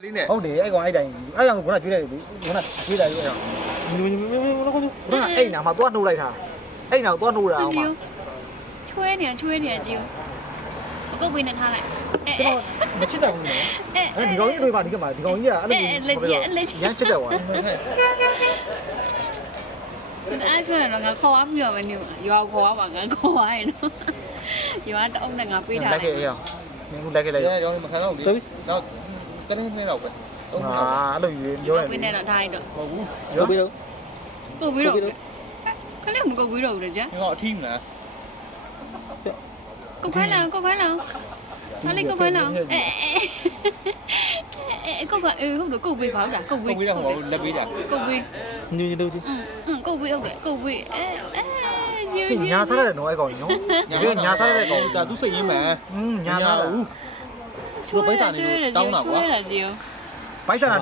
ဟုတ်တယ်အဲ့ကောင်အဲ့တိုင်းအဲ့ကောင်ကခုနကျွေးတယ်လေခုနကျွေးတယ်လို့အဲ့ကောင်ခုနအဲ့နာမှာသွားနှိုးလိုက်တာအဲ့နာကိုသွားနှိုးတာအောင်ပါ ချွေးနေကြည့်အကုတ်ပေးနေထားလိုက် ကျွန်တော်မချစ်တယ်ဘူးနော်အဲ့ဒီကောင်ကြီးတွေပါဒီကမှာဒီကောင်ကြီးကအဲ့လိုရမ်းချစ်တယ်ကွာ အဲ့ဆိုတော့ငါခေါ်အားပြီးတော့မနေဘူးရွာခေါ်အားပါငါခေါ်အားရနော်ရွာတအုပ်နဲ့ငါပေးထား လိုက်ခဲ့ရအောင်မင်းကလိုက်ခဲ့လိုက် ရောမခံတော့ဘူးလေတော့တနည်းနည်းတော့ပဲ ဟာအဲ့လိုပြောတယ် ပေးနေတော့ထားရတော့ ဟုတ်ဘူး ပြောပြီးတော့ ကုတ်ပြီးတော့ခလေးမကုတ်ပြီးတော့ဘူးကြာ ငါအထီးမလား ကုတ်ခိုင်းလားခလေးကုတ်ခိုင်းလားကုတ်ကဟုတ်တယ်ကုတ်ပေးပါဦးတာကုတ်ပေး ကိုပြီးတော့ဟိုလက်ပေးတာ ကုတ်ပေး ညူလို့ဒီ ကုတ်ပေးဟုတ်တယ်ကုတ်ပေးညာစားရတယ်နော်အဲ့ကောင်ကြီးနော်ဒီညာစားရတဲ့ကောင် ဒါသူစိတ်ရင်းမှန် ညာစားဘူး သူပိတ်တာနေတောင်းတာကွာ ချွေးတာကြည့် ဘိုက်စားတာ